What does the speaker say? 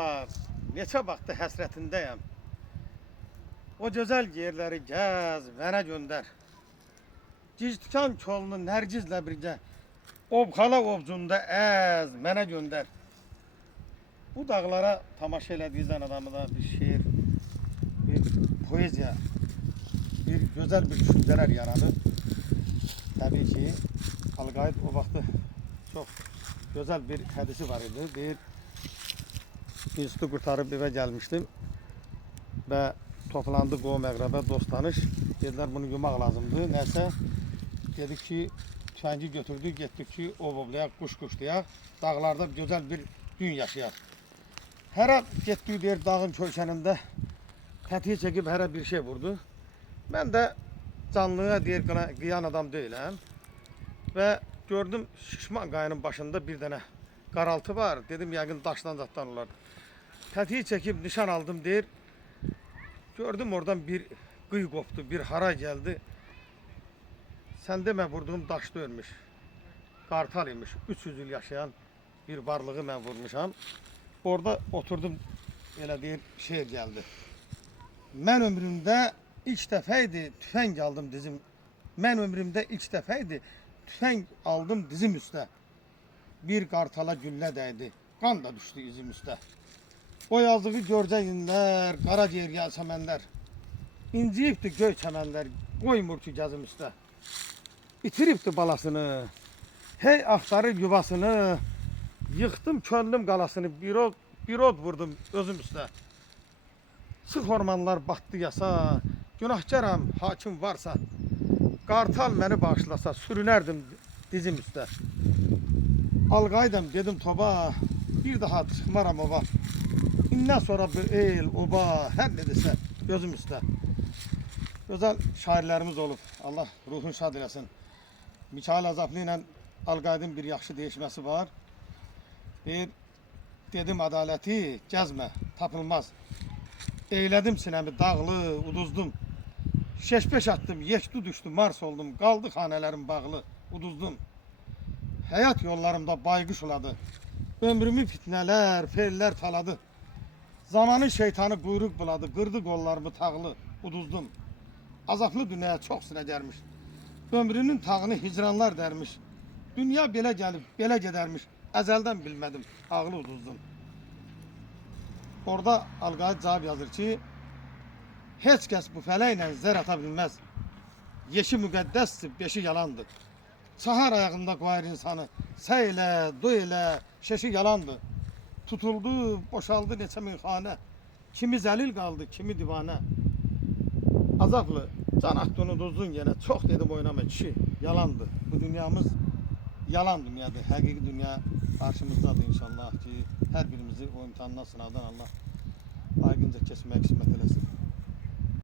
var, neçə vaxtı həsrətindəyəm. O gözəl yerləri gəz, mənə göndər. Gictikan kolunu nərgizlə birgə, ovxala ovcunda əz, mənə göndər. Bu dağlara tamaşa elədiyizdən adamı da bir şiir, bir poeziya, bir gözəl bir düşüncələr yaradı. Təbii ki, Alqaid o vaxtı çox gözəl bir hədisi var idi. Deyir, institutu qurtarıb evə gəlmişdim və toplandı qovum əqrəbə, dost tanış. Dedilər, bunu yumaq lazımdır. Nəsə, dedik ki, tüfəngi götürdük, getdik ki, ovlayaq, quş quşlayaq, dağlarda gözəl bir gün yaşayaq. Hərə getdik, deyir, dağın köşənində tətiyi çəkib hərə bir şey vurdu. Mən də canlıya deyir, qıyan adam deyiləm və gördüm şişman qayanın başında bir dənə qaraltı var. Dedim, yəqin daşdan zatdan olar. Tətiyi çəkib nişan aldım, deyir. Gördüm oradan bir qıy qopdu, bir hara gəldi. Sən demə, vurduğum daş dönmüş. Qartal imiş, 300 il yaşayan bir varlığı mən vurmuşam. Orada oturdum, elə deyir, şeir gəldi. Mən ömrümdə ilk dəfə idi tüfəng aldım dizim. Mən ömrümdə ilk dəfə idi tüfəng aldım dizim üstə. Bir qartala güllə dəydi, qan da düşdü izim üstə. O yazığı görcək inlər, qara yer yasəmənlər. İnciyibdi göy çəmənlər, qoymur ki gəzim üstə. İtiribdi balasını, hey axtarır yuvasını. Yıxdım könlüm qalasını, bir od vurdum özüm üstə. Sıx ormanlar batdı yasa, günahkaram hakim varsa, qartal məni bağışlasa, sürünərdim dizim üstə. Alqaydam dedim toba, bir daha çıxmaram ova. İndən sonra bir el, oba, hər nə desə gözüm üstə. Gözəl şairlərimiz olub, Allah ruhun şad eləsin. Mikail Azaplı ilə Alqaydın bir yaxşı değişməsi var. Dedim adaləti gəzmə, tapılmaz. Eylədim sinəmi dağlı, uduzdum. Şeş-beş attım, yekdu düşdüm, mars oldum. Qaldı xanələrim bağlı, uduzdum. Həyat yollarımda bayquş uladı. Ömrümü fitnələr, fellər taladı. Zamanın şeytanı quyruq buladı, qırdı qollarımı tağlı, uduzdum. Azaplı dünyaya çox sinə gəlmiş. Ömrünün tağını hicranlar dərmiş. Dünya belə gəlib, belə gedərmiş. Əzəldən bilmədim, ağlı uduzdum. Orada Alqaid cavab yazır ki, heç kəs bu fələklə zər ata bilməz. Yeşi müqəddəsdir, beşi yalandır. Çahar ayağında qoyar insanı, səy elə, duy elə, şeşi yalandır. Tutuldu, boşaldı neçə meyxanə. Kimi zəlil qaldı, kimi divanə. Azaplı, can aktını uduzdun yenə, çox dedim oynama kişi, yalandır. Bu dünyamız yalan dünyadır, həqiqi dünya karşımızdadır inşallah ki, hər birimizi o imtihandan, sınavdan Allah aygınca kesməyə qismət eləsin.